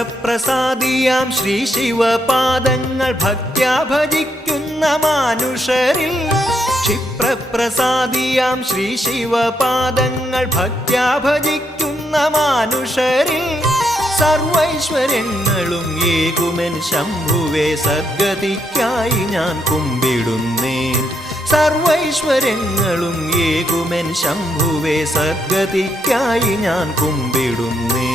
ക്ഷിപ്രപ്രസാദിയാം ശ്രീ ശിവപാദങ്ങൾ ഭക്ത്യാ ഭജിക്കുന്ന മാനുഷരിൽ ക്ഷിപ്രപ്രസാദിയാം ശ്രീ ശിവപാദങ്ങൾ ഭക്ത്യാ ഭജിക്കുന്ന മാനുഷരിൽ സർവൈശ്വര്യങ്ങളും ഏകുമെൻ ശംഭുവേ സദ്ഗതിക്കായി ഞാൻ കുമ്പിടുന്നേൻ സർവൈശ്വര്യങ്ങളും ഏകുമെൻ ശംഭുവേ സദ്ഗതിക്കായി ഞാൻ കുമ്പിടുന്നേൻ